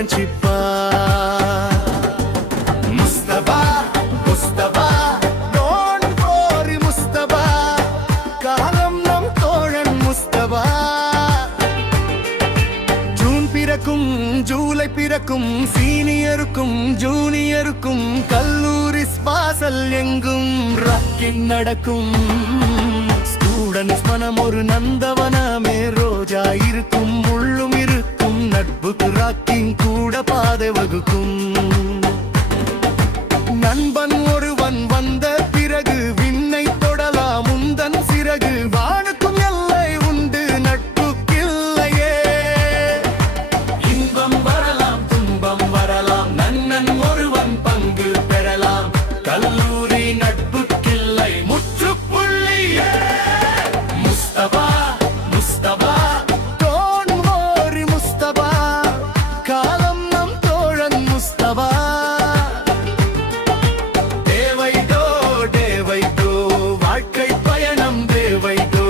பிரிஞ்சிப்பா Mustafa Mustafa don't worry Mustafa காலம் நம் தோழன் முஸ்தபா ஜூன் பிறக்கும் ஜூலை பிறக்கும் சீனியருக்கும் ஜூனியருக்கும் கல்லூரி வாசல் எங்கும் ராக்கிங் நடக்கும் ஸ்டூடண்ட்ஸ் மனம் ஒரு நந்தவனமே ரோஜா இருக்கும் முள்ளும் இருக்கும் நட்புக்கு ராக்கிங் கூட பாதை வகுக்கும் நண்பன் ஒருவன் வந்த பிறகு விண்ணை தொடலாம் உந்தன் சிறகு வானுக்கும் எல்லை உண்டு நட்புக்கில்லையே இன்பம் வரலாம் துன்பம் வரலாம் நன்னன் ஒருவன் பங்கு பெறலாம் கல்லூரி நட்புக்கில்லை முற்றுப்புள்ளியே முஸ்தபா முஸ்தபா டோன்ட் வரி முஸ்தபா காலம் நம் தோழன் முஸ்தபா தேவைதோ தேவைதோ வாழ்க்கை பயணம் தேவைதோ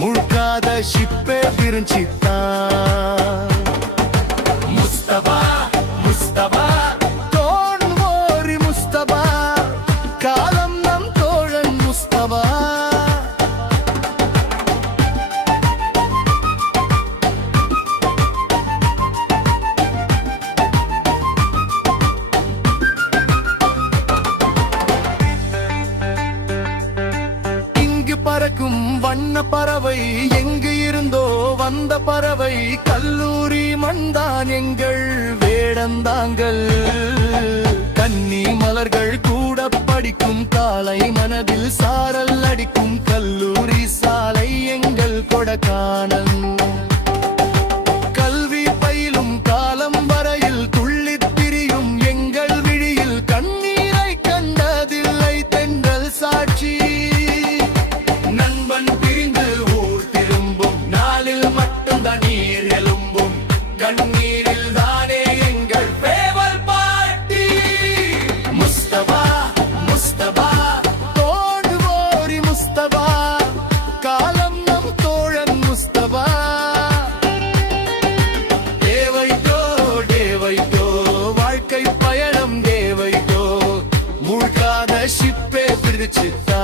முழுக்காத ஷிப்பே பிரிஞ்சித்தான் முஸ்தபா முஸ்தபா டோன்ட் வரி முஸ்தபா காலம் நம் தோழன் முஸ்தபா பறக்கும் வண்ண பறவை எங்கு இருந்தோ வந்த பறவை கல்லூரி மண்தான் எங்கள் வேடந்தாங்கள் கன்னி மலர்கள் கூட படிக்கும் காலை மனதில் சாரல் அடிக்கும் கல்லூரி சாலை எங்கள் கொடைக்கானல் கல்வி பயிலும் காலம் வரையில் துள்ளித் திரியும் எங்கள் விழியில் கண்ணீரை கண்டதில்லை தென்றல் சாட்சி நண்பன் பிரிந்து ஊர் திரும்பும் நாளில் மட்டும்தான் நீர் எலும்பும் கண்ணீரில் தானே எங்கள் பேவல் பாட்டி முஸ்தபா முஸ்தபா டோன்ட் வரி முஸ்தபா காலம் நம் தோழன் முஸ்தபா தேவைதோ தேவைதோ வாழ்க்கை பயணம் தேவைதோ மூழ்காத ஷிப்பே பிரிச்சித்தா